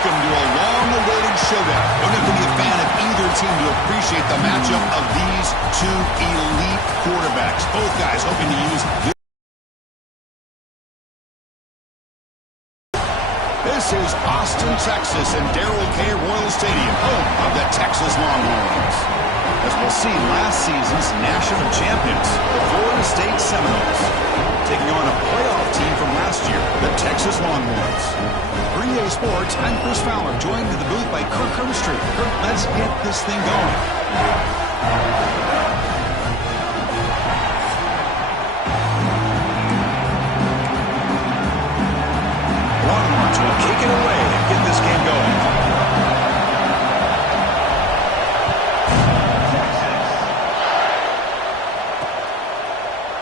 welcome to a long-awaited showdown. You don't have to be a fan of either team to appreciate the matchup of these two elite quarterbacks. Both guys hoping to use This is Austin, Texas, and Darrell K. Royal Stadium, home of the Texas Longhorns. As we'll see, last season's national champions, the Florida State Seminoles, taking on a playoff team from last year, the Texas Longhorns. For EA Sports, I'm Chris Fowler, joined in the booth by Kirk Herbstreit. Kirk, let's get this thing going. Longhorns will kick it away and get this game going.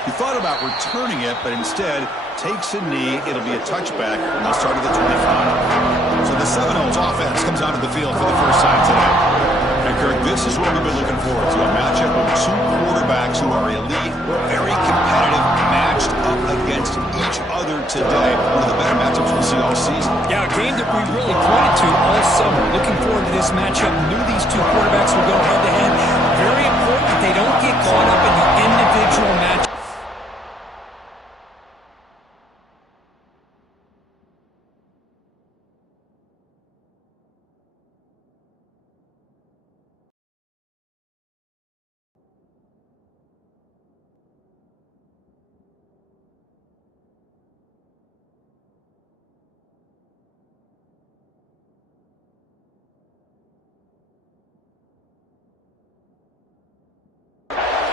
He thought about returning it, but instead takes a knee. It'll be a touchback, and they'll start at the 25. So the Seminoles offense comes onto the field for the first time today. And Kirk, this is what we've been looking forward to, a matchup of two quarterbacks who are elite, very competitive, matched up against each other today. One of the better matchups we'll see all season. Yeah, a game that we really pointed to all summer. Looking forward to this matchup. Knew these two quarterbacks would go head-to-head. Very important that they don't get caught up in the individual matchup.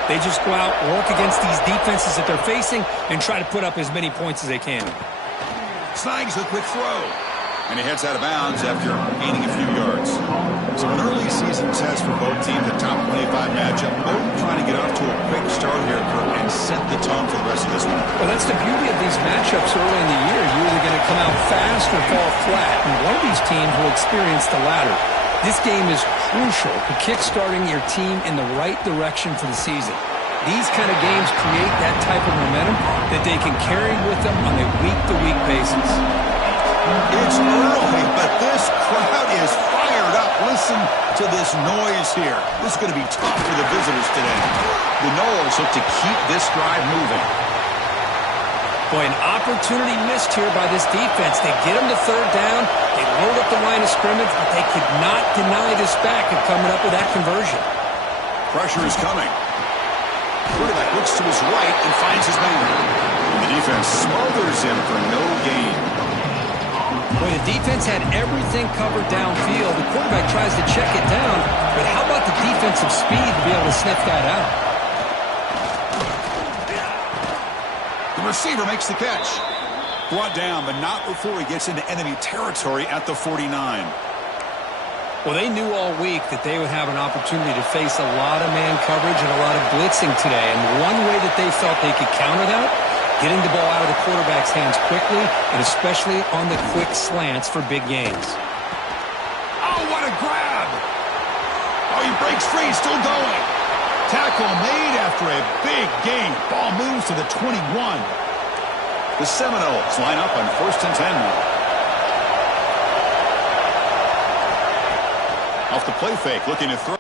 They just go out, work against these defenses that they're facing, and try to put up as many points as they can. Snags a quick throw. And he heads out of bounds after gaining a few yards. So an early season test for both teams, a top 25 matchup. Both trying to get off to a quick start here, Kirk, and set the tone for the rest of this one. Well, that's the beauty of these matchups early in the year. You're either going to come out fast or fall flat, and one of these teams will experience the latter. This game is crucial to kick-starting your team in the right direction for the season. These kind of games create that type of momentum that they can carry with them on a week-to-week basis. It's early, but this crowd is fired up. Listen to this noise here. This is going to be tough for the visitors today. The Noles look to keep this drive moving. Boy, an opportunity missed here by this defense. They get them to third down. They load up the line of scrimmage, but they could not deny this back of coming up with that conversion. Pressure is coming. Quarterback looks to his right and finds his man. The defense smothers him for no gain. Boy, the defense had everything covered downfield. The quarterback tries to check it down, but how about the defensive speed to be able to sniff that out? The receiver makes the catch. Brought down, but not before he gets into enemy territory at the 49. Well, they knew all week that they would have an opportunity to face a lot of man coverage and a lot of blitzing today. And one way that they felt they could counter that, getting the ball out of the quarterback's hands quickly, and especially on the quick slants for big gains. Oh, what a grab! Oh, he breaks free, still going. Tackle made after a big gain. Ball moves to the 21. The Seminoles line up on 1st and 10 now. Off the play fake, looking to throw.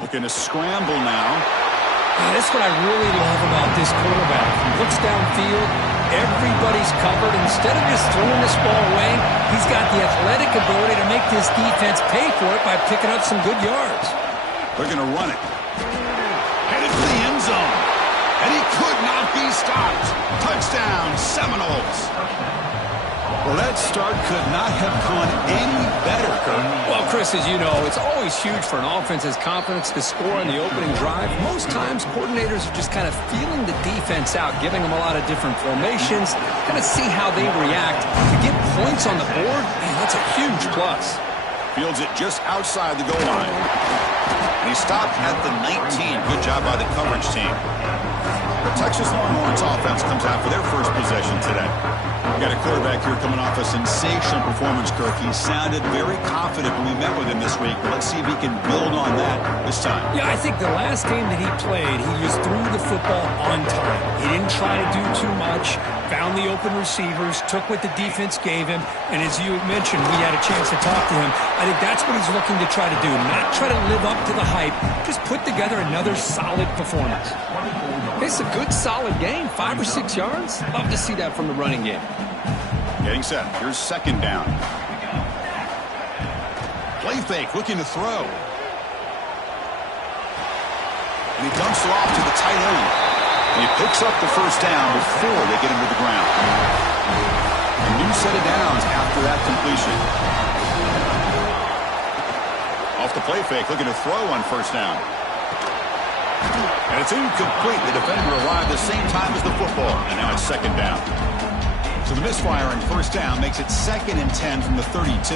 Looking to scramble now. That's what I really love about this quarterback. He looks downfield, everybody's covered. Instead of just throwing this ball away, he's got the athletic ability to make this defense pay for it by picking up some good yards. They're going to run it. Headed for the end zone. And he could not be stopped. Touchdown, Seminoles. Well, that start could not have gone any better, Kurt. Well, Chris, as you know, it's always huge for an offense's confidence to score on the opening drive. Most times, coordinators are just kind of feeling the defense out, giving them a lot of different formations, kind of see how they react. To get points on the board, man, that's a huge plus. Fields it just outside the goal line. And he stopped at the 19. Good job by the coverage team. The Texas Longhorns offense comes out for their first possession today. We got a quarterback here coming off a sensational performance, Kirk. He sounded very confident when we met with him this week. But let's see if he can build on that this time. Yeah, I think the last game that he played, he just threw the football on time. He didn't try to do too much, found the open receivers, took what the defense gave him, and as you mentioned, we had a chance to talk to him. I think that's what he's looking to try to do, not try to live up to the hype, just put together another solid performance. It's a good, solid game, 5 or 6 yards. Love to see that from the running game. Getting set. Here's second down. Play fake, looking to throw. And he dumps it off to the tight end. And he picks up the first down before they get him to the ground. A new set of downs after that completion. Off the play fake, looking to throw on first down. And it's incomplete. The defender arrived the same time as the football. And now it's second down. So the misfire on first down makes it 2nd and 10 from the 32.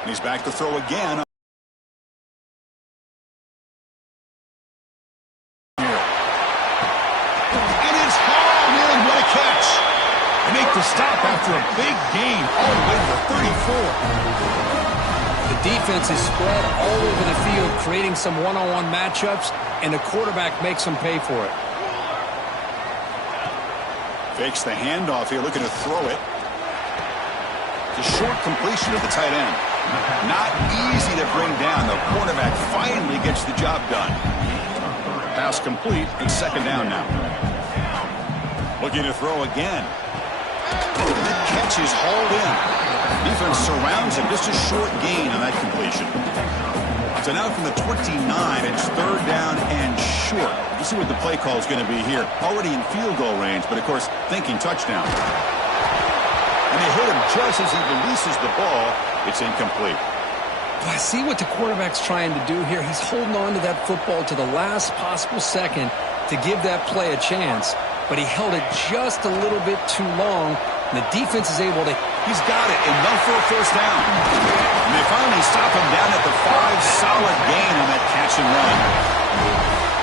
And he's back to throw again. To stop after a big gain all the way to the 34. The defense is spread all over the field, creating some one-on-one matchups, and the quarterback makes them pay for it. Fakes the handoff here, looking to throw it. It's a short completion of the tight end. Not easy to bring down. The quarterback finally gets the job done. Pass complete, and second down now. Looking to throw again. The catch is hauled in. Defense surrounds him. Just a short gain on that completion. So now from the 29, it's third down and short. We'll see what the play call is going to be here. Already in field goal range, but of course thinking touchdown. And they hit him just as he releases the ball. It's incomplete. I see what the quarterback's trying to do here. He's holding on to that football to the last possible second to give that play a chance. But he held it just a little bit too long. And the defense is able to... He's got it. Enough for a first down. And they finally stop him down at the 5. Solid gain on that catch and run.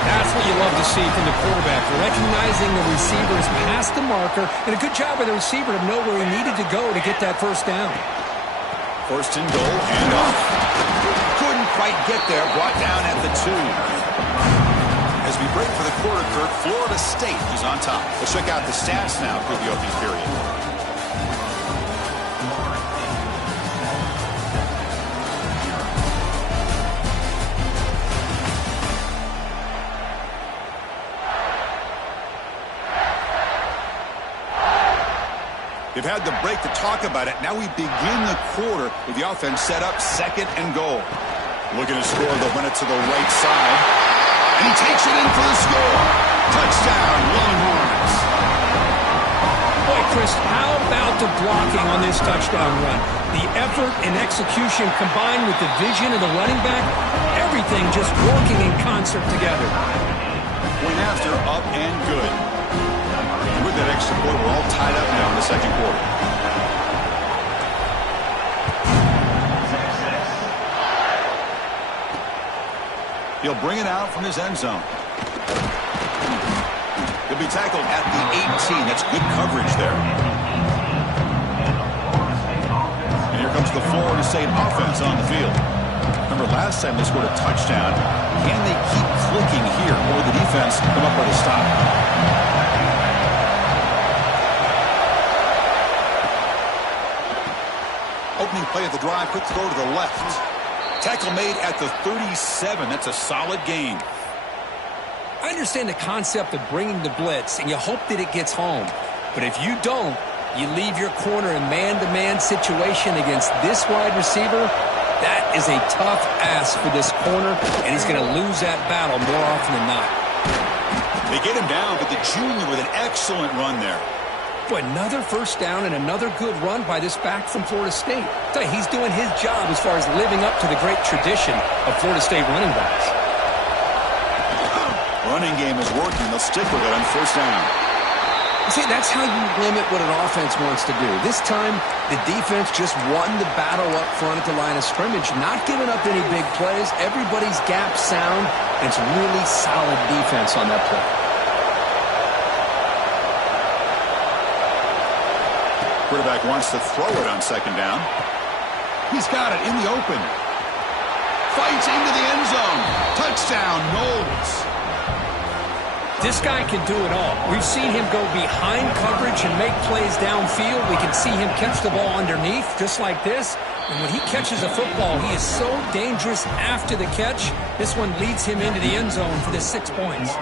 That's what you love to see from the quarterback. Recognizing the receiver is past the marker. And a good job by the receiver to know where he needed to go to get that first down. First and goal. And off. Couldn't quite get there. Brought down at the 2. As we break for the quarter, Kurt, Florida State is on top. Let's check out the stats now for the opening period. They've had the break to talk about it. Now we begin the quarter with the offense set up 2nd and goal. Looking to score, they'll run it to the right side. And he takes it in for the score. Touchdown, Longhorns. Boy, Chris, how about the blocking on this touchdown run? The effort and execution combined with the vision of the running back, everything just working in concert together. Point after, up and good. And with that extra point, we're all tied up now in the second quarter. He'll bring it out from his end zone. He'll be tackled at the 18. That's good coverage there. And here comes the Florida State offense on the field. Remember last time they scored a touchdown. Can they keep clicking here, or will the defense come up with a stop? play of the drive. Quick throw to the left. Tackle made at the 37. That's a solid gain. I understand the concept of bringing the blitz, and you hope that it gets home. But if you don't, you leave your corner in man-to-man situation against this wide receiver. That is a tough ask for this corner, and he's going to lose that battle more often than not. They get him down, but the junior with an excellent run there. Boy, another first down and another good run by this back from Florida State. I tell you, he's doing his job as far as living up to the great tradition of Florida State running backs. Running game is working. They'll stick with it on first down. See, that's how you limit what an offense wants to do. This time, the defense just won the battle up front at the line of scrimmage, not giving up any big plays. Everybody's gap sound, and it's really solid defense on that play. Quarterback wants to throw it on second down. He's got it in the open. Fights into the end zone. Touchdown, Knowles. This guy can do it all. We've seen him go behind coverage and make plays downfield. We can see him catch the ball underneath, just like this. And when he catches a football, he is so dangerous after the catch. This one leads him into the end zone for the 6 points.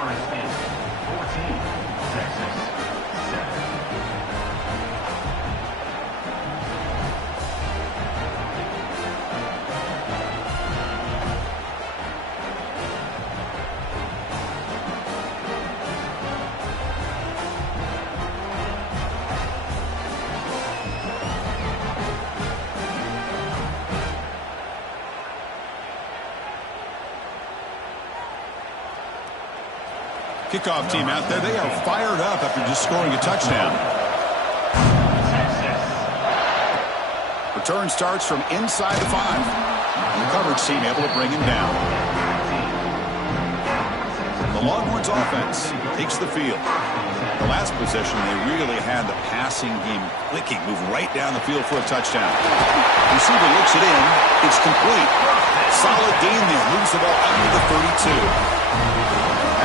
Kickoff team out there. They are fired up after just scoring a touchdown. Return starts from inside the 5. And the coverage team able to bring him down. The Longhorns offense takes the field. The last possession, they really had the passing game clicking. Move right down the field for a touchdown. Receiver looks it in. It's complete. Solid gain there. Moves the ball under the 32.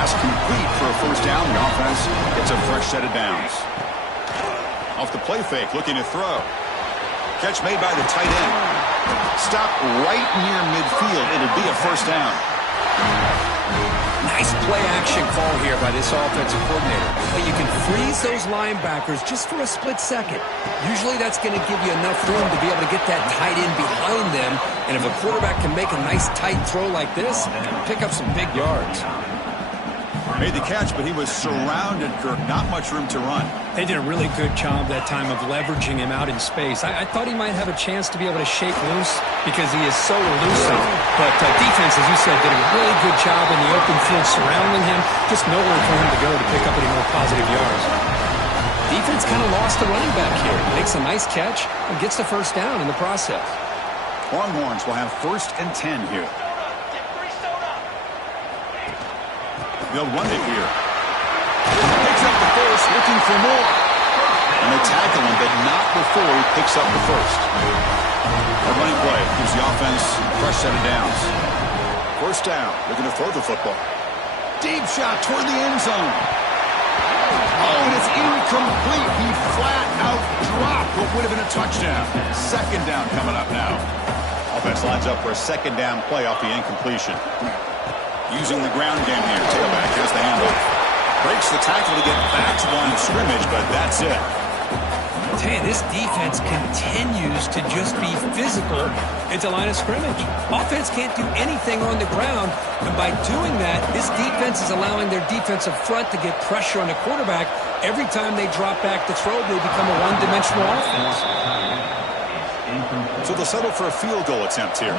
Pass complete for a first down. The offense gets a fresh set of downs. Off the play fake, looking to throw. Catch made by the tight end. Stop right near midfield. It'll be a first down. Nice play-action call here by this offensive coordinator. But you can freeze those linebackers just for a split second. Usually that's going to give you enough room to be able to get that tight end behind them. And if a quarterback can make a nice tight throw like this, pick up some big yards. Made the catch, but he was surrounded, Kirk. Not much room to run. They did a really good job that time of leveraging him out in space. I thought he might have a chance to be able to shake loose because he is so elusive. But defense, as you said, did a really good job in the open field surrounding him. Just nowhere for him to go to pick up any more positive yards. Defense kind of lost the running back here. Makes a nice catch and gets the first down in the process. Longhorns will have 1st and 10 here. They'll run it here. Picks up the first, looking for more. And they tackle him, but not before he picks up the first. A running play gives the offense a fresh set of downs. First down, looking to throw the football. Deep shot toward the end zone. Oh, and it's incomplete. He flat out dropped what would have been a touchdown. Second down coming up now. Offense lines up for a second down play off the incompletion. Using the ground game here. Tailback has the handoff. Breaks the tackle to get back to the line of scrimmage, but that's it. I'll tell you, this defense continues to just be physical at the line of scrimmage. Offense can't do anything on the ground, and by doing that, this defense is allowing their defensive front to get pressure on the quarterback. Every time they drop back to throw, they become a one-dimensional offense. So they'll settle for a field goal attempt here.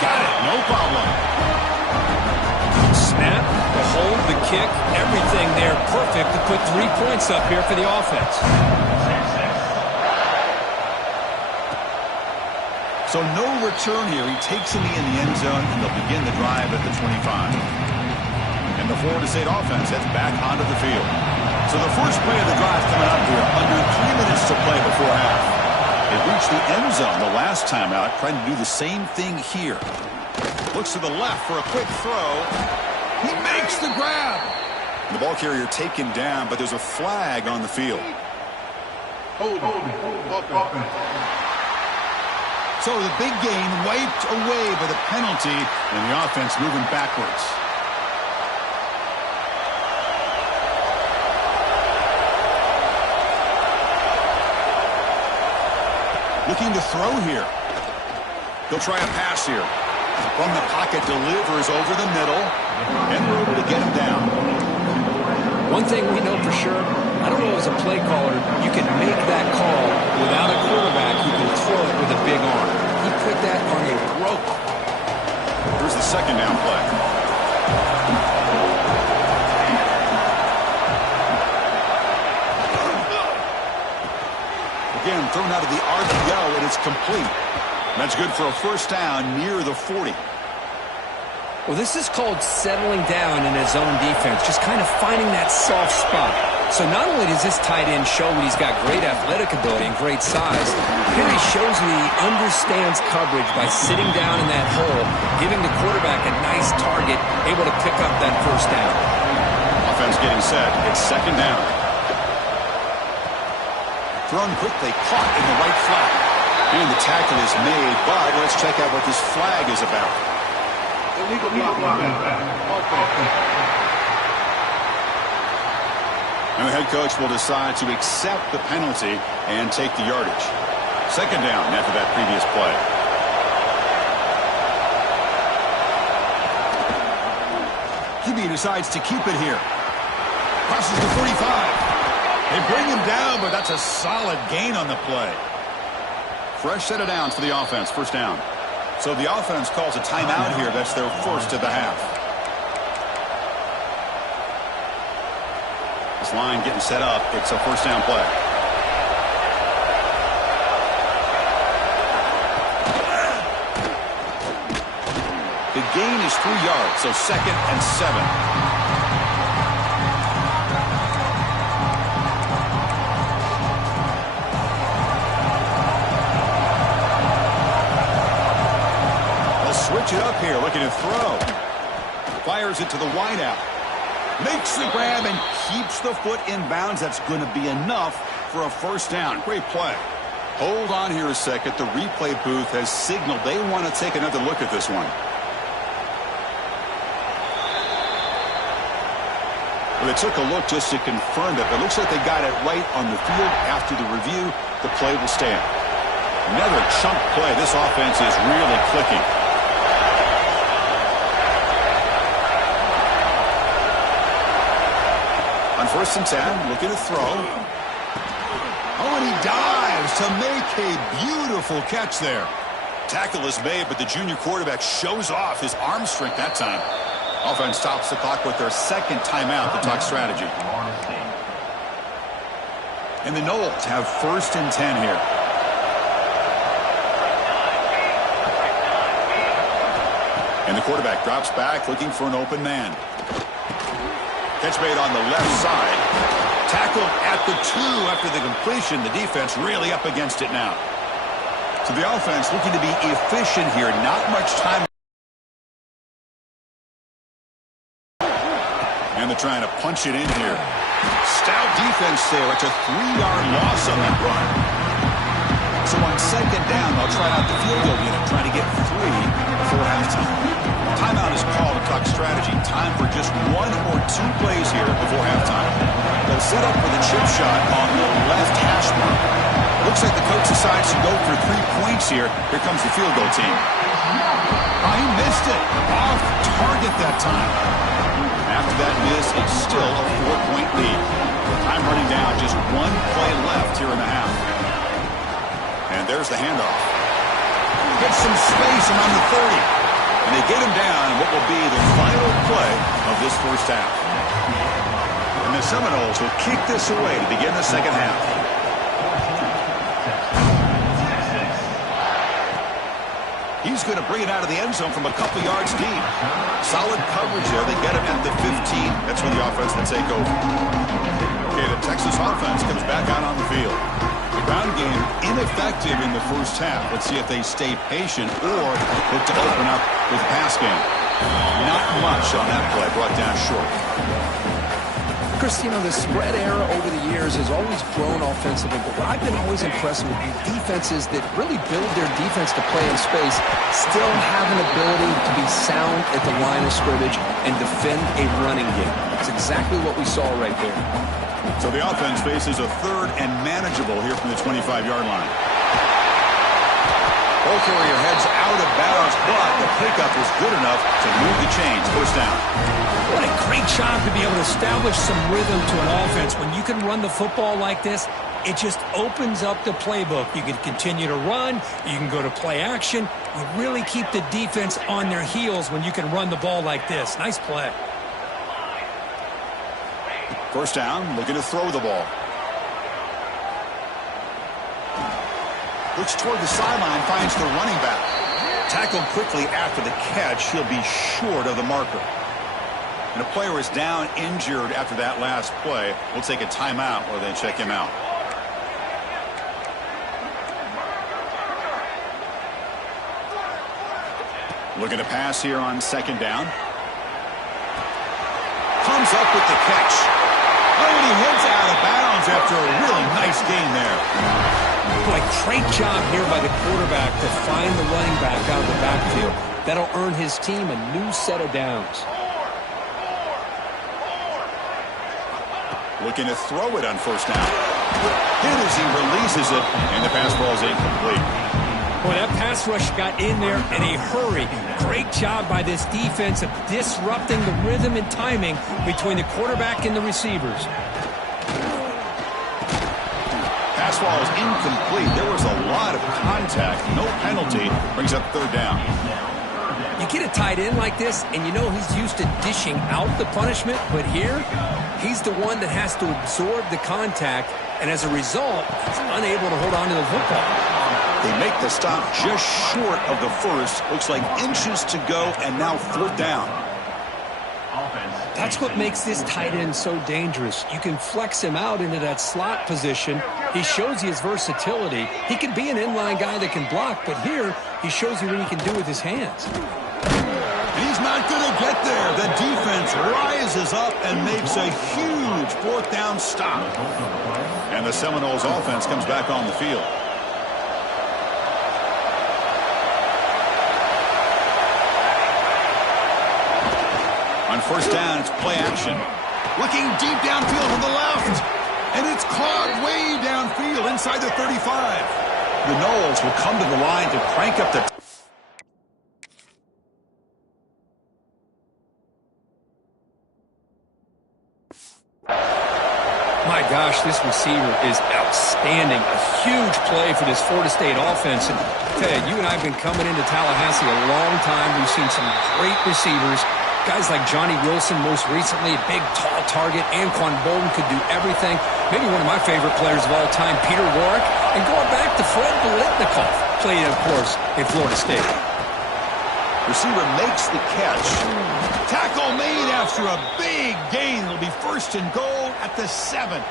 Got it, no problem. Snap, the hold, the kick, everything there perfect to put 3 points up here for the offense. So no return here. He takes him in the end zone, and they'll begin the drive at the 25. And the Florida State offense heads back onto the field. So the first play of the drive coming up here, under 3 minutes to play before half. They reached the end zone the last time out, trying to do the same thing here. Looks to the left for a quick throw. He makes the grab. The ball carrier taken down, but there's a flag on the field. So the big gain wiped away by the penalty, and the offense moving backwards. Looking to throw here. He'll try a pass here. From the pocket, delivers over the middle, and we're able to get him down. One thing we know for sure, I don't know as a play caller, you can make that call without a quarterback who can throw it with a big arm. He put that on a rope. Here's the second down play. Again, thrown out of the RPO, and it's complete. That's good for a first down near the 40. Well, this is called settling down in his own defense, just kind of finding that soft spot. So not only does this tight end show that he's got great athletic ability and great size, here he shows that he understands coverage by sitting down in that hole, giving the quarterback a nice target, able to pick up that first down. Offense getting set. It's second down. Thrown quickly, caught in the right flat. And the tackle is made, but let's check out what this flag is about. And the head coach will decide to accept the penalty and take the yardage. Second down after that previous play. QB decides to keep it here. Crosses the 45. They bring him down, but that's a solid gain on the play. Fresh set of downs for the offense. First down. So the offense calls a timeout here. That's their first of the half. This line getting set up. It's a first down play. The gain is 3 yards, so second and 7. Switch it up here, looking to throw. Fires it to the wideout. Makes the grab and keeps the foot in bounds. That's going to be enough for a first down. Great play. Hold on here a second. The replay booth has signaled they want to take another look at this one. Well, they took a look just to confirm it, but it looks like they got it right on the field. After the review, the play will stand. Another chunk play. This offense is really clicking. On first and 10, looking to throw. Oh, and he dives to make a beautiful catch there. Tackle is made, but the junior quarterback shows off his arm strength that time. Offense stops the clock with their second timeout to talk strategy. And the Knowles have first and 10 here. And the quarterback drops back, looking for an open man. Catch made on the left side. Tackled at the 2 after the completion. The defense really up against it now. So the offense looking to be efficient here. Not much time. And they're trying to punch it in here. Stout defense there. It's a 3-yard loss on that run. So on second down, they'll try out the field goal unit, trying to get 3 before halftime. Timeout is called to talk strategy. Time for just 1 or 2 plays here before halftime. They'll set up with a chip shot on the left hash mark. Looks like the coach decides to go for 3 points here. Here comes the field goal team. Oh, he missed it. Off target that time. After that miss, it's still a 4-point lead. Time running down. Just 1 play left here in the half. And there's the handoff. Gets some space around the 30. And they get him down in what will be the final play of this first half. And the Seminoles will kick this away to begin the second half. He's going to bring it out of the end zone from a couple yards deep. Solid coverage there. They get him at the 15. That's when the offense will take over. Okay, the Texas offense comes back out on the field. The ground game ineffective in the first half. Let's see if they stay patient or look to open up with the pass game. Not much on that play, brought down short. Chris, the spread era over the years has always grown offensively, but what I've been always impressed with is defenses that really build their defense to play in space still have an ability to be sound at the line of scrimmage and defend a running game. That's exactly what we saw right there. So the offense faces a third and manageable here from the 25-yard line. Ball carrier heads out of bounds, but the pickup is good enough to move the chains. First down. What a great job to be able to establish some rhythm to an offense. When you can run the football like this, it just opens up the playbook. You can continue to run. You can go to play action. You really keep the defense on their heels when you can run the ball like this. Nice play. First down, looking to throw the ball. Looks toward the sideline, finds the running back. Tackled quickly after the catch. He'll be short of the marker. And a player is down injured after that last play. We'll take a timeout while they check him out. Looking to pass here on second down. Comes up with the catch. Oh, and he heads out of bounds after a really nice gain there. Boy, great job here by the quarterback to find the running back out of the backfield. That'll earn his team a new set of downs. Looking to throw it on first down. Hit as he releases it, and the pass ball is incomplete. Boy, that pass rush got in there in a hurry. Great job by this defense of disrupting the rhythm and timing between the quarterback and the receivers. Pass ball is incomplete. There was a lot of contact. No penalty. Brings up third down. You get a tight end like this, and you know he's used to dishing out the punishment, but here, he's the one that has to absorb the contact, and as a result, he's unable to hold on to the football. They make the stop just short of the first. Looks like inches to go, and now fourth down. That's what makes this tight end so dangerous. You can flex him out into that slot position. He shows you his versatility. He can be an inline guy that can block, but here he shows you what he can do with his hands. He's not going to get there. The defense rises up and makes a huge fourth down stop. And the Seminoles offense comes back on the field. On first down, it's play action. Looking deep downfield to the left. And it's caught way downfield inside the 35. The Noles will come to the line to crank up the... My gosh, this receiver is outstanding. A huge play for this Florida State offense. And Ted, you and I have been coming into Tallahassee a long time. We've seen some great receivers. Guys like Johnny Wilson, most recently, a big, tall target. Anquan Bolden could do everything. Maybe one of my favorite players of all time, Peter Warrick. And going back to Fred Biletnikoff, played, of course, in Florida State. Receiver makes the catch. Tackle made after a big gain. It'll be first and goal at the 7.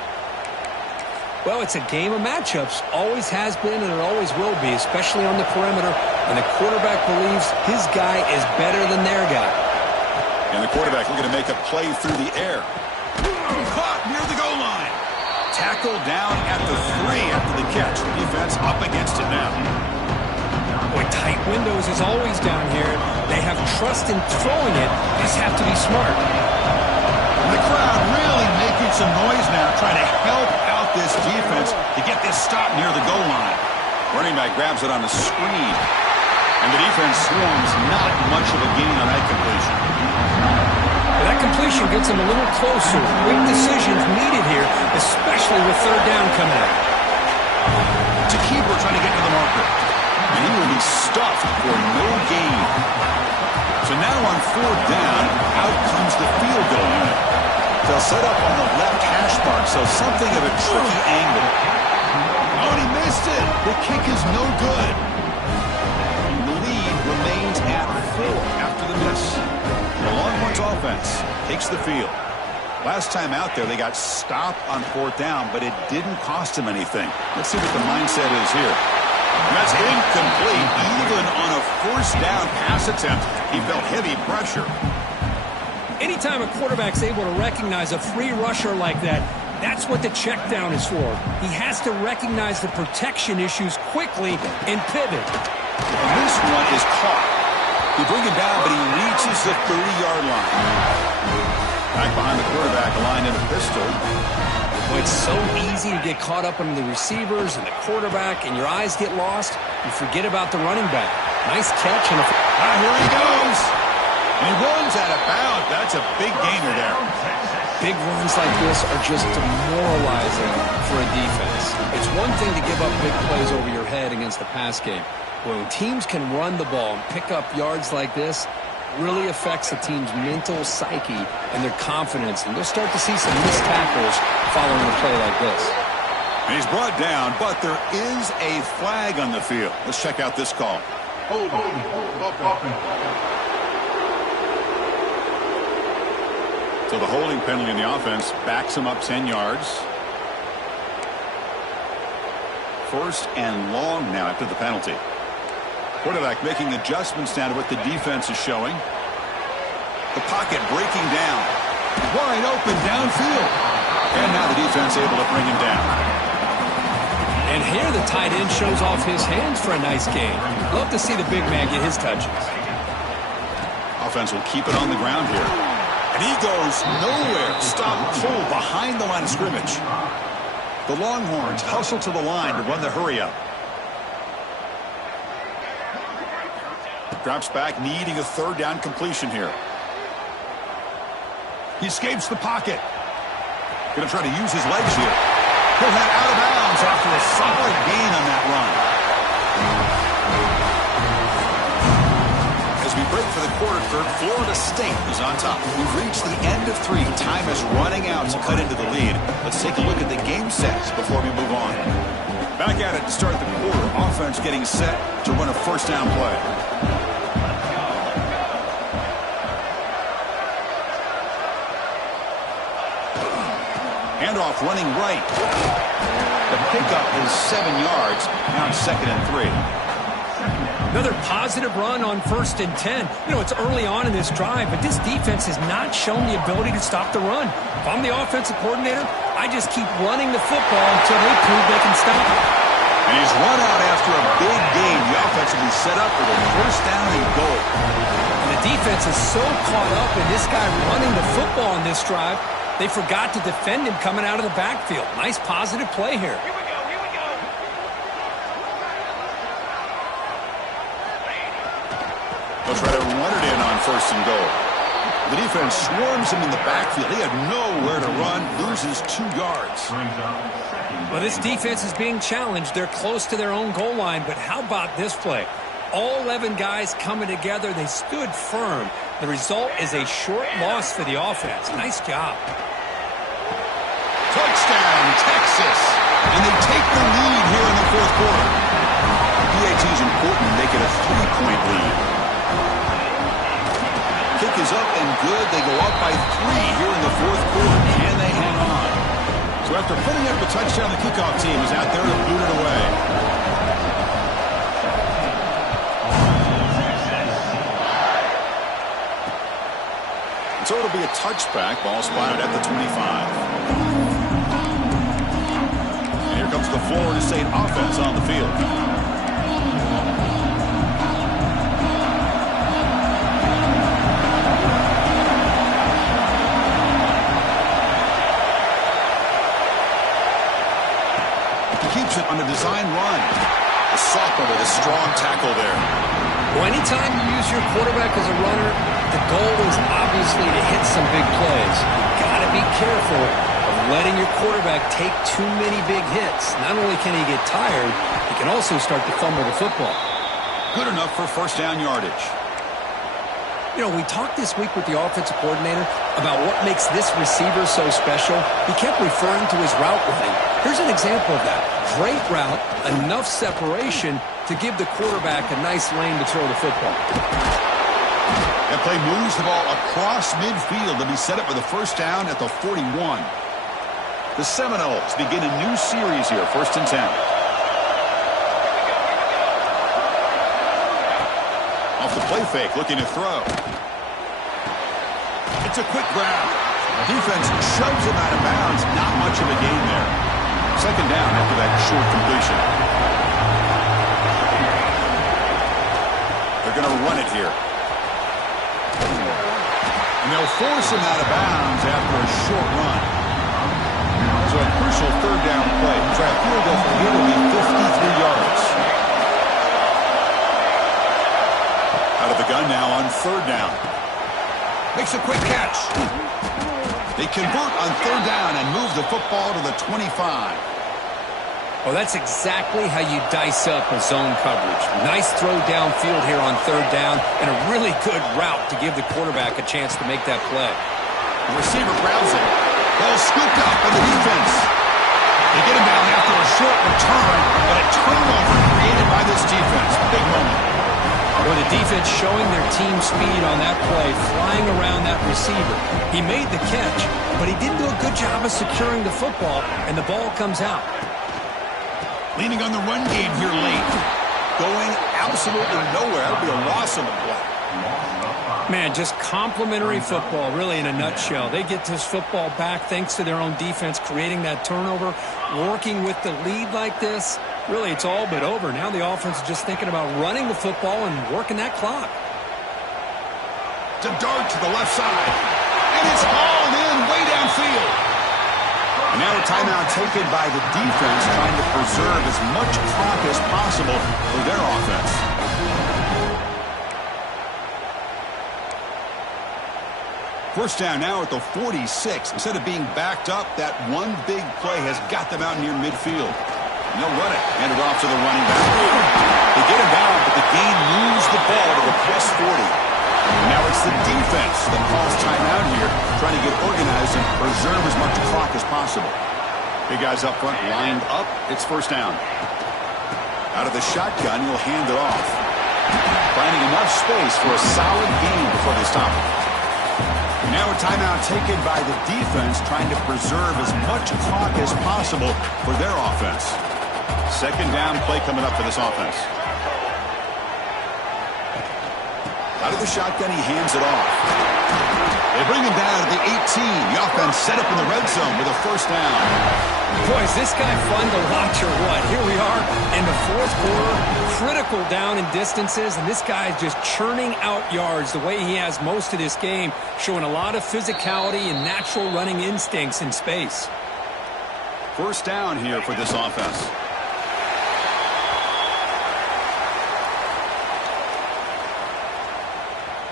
Well, it's a game of matchups. Always has been and it always will be, especially on the perimeter. And the quarterback believes his guy is better than their guy. And the quarterback looking to make a play through the air. Caught near the goal line. Tackled down at the 3 after the catch. The defense up against it now. Boy, tight windows is always down here. They have trust in throwing it. Just have to be smart. And the crowd really making some noise now, trying to help out this defense to get this stop near the goal line. Running back grabs it on the screen. And the defense swarms, not much of a gain on that completion. That completion gets him a little closer. Quick decisions needed here, especially with third down coming up. It's a keeper trying to get to the marker. And he will be stuffed for no gain. So now on fourth down, out comes the field goal unit. They'll set up on the left hash mark, so something of a tricky angle. Oh, and he missed it. The kick is no good. The lead remains at 4 after the miss. The Longhorns offense takes the field. Last time out there, they got stopped on fourth down, but it didn't cost them anything. Let's see what the mindset is here. And that's incomplete. Even on a first down pass attempt, he felt heavy pressure. Anytime a quarterback's able to recognize a free rusher like that, that's what the check down is for. He has to recognize the protection issues quickly and pivot. And this one is caught. They bring him down, but he reaches the 30-yard line. Back behind the quarterback, aligned in a pistol. Well, it's so easy to get caught up in the receivers and the quarterback, and your eyes get lost. You forget about the running back. Nice catch. And here he goes. And he runs out of bounds. That's a big gainer there. Big runs like this are just demoralizing for a defense. It's one thing to give up big plays over your head against the pass game. When teams can run the ball and pick up yards like this, really affects the team's mental psyche and their confidence. And you'll start to see some missed tackles following a play like this. And he's brought down, but there is a flag on the field. Let's check out this call. Hold. So the holding penalty in the offense backs him up 10 yards. First and long now after the penalty. Quarterback making adjustments now to what the defense is showing. The pocket breaking down. Wide open downfield. And now the defense able to bring him down. And here the tight end shows off his hands for a nice game. Love to see the big man get his touches. Offense will keep it on the ground here. And he goes nowhere. Stop pull behind the line of scrimmage. The Longhorns hustle to the line to run the hurry up. Drops back, needing a third down completion here. He escapes the pocket. Going to try to use his legs here. He'll head out of bounds after a solid gain on that run. As we break for the quarter, Kirk, Florida State is on top. We've reached the end of 3. Time is running out to cut into the lead. Let's take a look at the game sets before we move on. Back at it to start the quarter. Offense getting set to run a first down play. Handoff running right. The pickup is 7 yards. Now it's 2nd and 3. Another positive run on 1st and 10. You know, it's early on in this drive, but this defense has not shown the ability to stop the run. If I'm the offensive coordinator, I just keep running the football until they prove they can stop it. And he's run out after a big gain. The offense will be set up for the first down and goal. And the defense is so caught up in this guy running the football in this drive, they forgot to defend him coming out of the backfield. Nice positive play here. They'll try to run it in on 1st and goal. The defense swarms him in the backfield. He had nowhere to run, loses 2 yards. Well, this defense is being challenged. They're close to their own goal line, but how about this play? All 11 guys coming together. They stood firm. The result is a short loss for the offense. Nice job. Touchdown, Texas. And they take the lead here in the 4th quarter. PAT is important to make it a 3-point lead. Kick is up and good. They go up by 3 here in the 4th quarter. Can they hang on? So after putting up a touchdown, the kickoff team is out there to boot it away. And so it'll be a touchback. Ball spotted at the 25. And here comes the Florida State offense on the field. Keeps it on a design run. The sophomore with a strong tackle there. Well, anytime you use your quarterback as a runner, the goal is obviously to hit some big plays. You've got to be careful of letting your quarterback take too many big hits. Not only can he get tired, he can also start to fumble the football. Good enough for first down yardage. You know, we talked this week with the offensive coordinator about what makes this receiver so special. He kept referring to his route running. Here's an example of that. Great route, enough separation to give the quarterback a nice lane to throw the football. That play moves the ball across midfield to be set up with a first down at the 41. The Seminoles begin a new series here, 1st and 10. Off the play fake, looking to throw. It's a quick grab. Defense shoves him out of bounds. Not much of a gain there. Second down after that short completion. They're going to run it here. And they'll force him out of bounds after a short run. So a crucial third down play. Try a field goal from here will be 53 yards. Out of the gun now on third down. Makes a quick catch. They convert on third down and move the football to the 25. Well, that's exactly how you dice up a zone coverage. Nice throw downfield here on third down and a really good route to give the quarterback a chance to make that play. The receiver grabs it. Ball scooped up by the defense. They get him down after a short return, but a turnover created by this defense. Big moment. Well, the defense showing their team speed on that play, flying around that receiver. He made the catch, but he didn't do a good job of securing the football, and the ball comes out. Leaning on the run game here late. Going absolutely nowhere. That'll be a loss on the play. Man, just complimentary football, really, in a nutshell. They get this football back thanks to their own defense, creating that turnover, working with the lead like this. Really, it's all but over. Now the offense is just thinking about running the football and working that clock. To dart to the left side. And it's hauled in way downfield. And now a timeout taken by the defense, trying to preserve as much clock as possible for their offense. First down now at the 46. Instead of being backed up, that one big play has got them out near midfield. And they'll run it. Hand it off to the running back. They get him down, but the gain moves the ball to the plus 40. And now it's the defense that calls timeout here, trying to get organized and preserve as much clock as possible. Big guys up front lined up. It's first down. Out of the shotgun, he'll hand it off. Finding enough space for a solid gain before they stop it. Now a timeout taken by the defense, trying to preserve as much clock as possible for their offense. Second down play coming up for this offense. Out of the shotgun, he hands it off. They bring him down to the 18. The offense set up in the red zone with a first down. Boy, is this guy fun to watch or what? Here we are in the fourth quarter, critical down in distances, and this guy is just churning out yards the way he has most of this game, showing a lot of physicality and natural running instincts in space. First down here for this offense.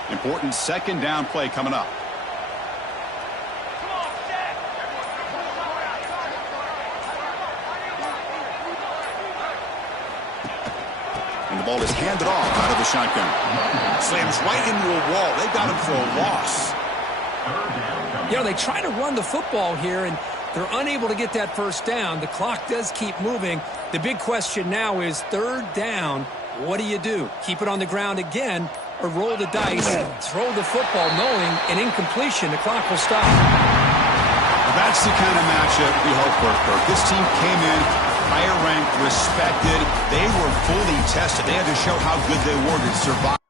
Important second down play coming up. And the ball is handed off out of the shotgun. Slams right into a wall. They got him for a loss. You know, they try to run the football here, and they're unable to get that first down. The clock does keep moving. The big question now is third down. What do? Keep it on the ground again, or roll the dice, throw the football knowing an incompletion, the clock will stop. Well, that's the kind of matchup we hope for, Kirk. This team came in higher ranked, respected. They were fully tested. They had to show how good they were to survive.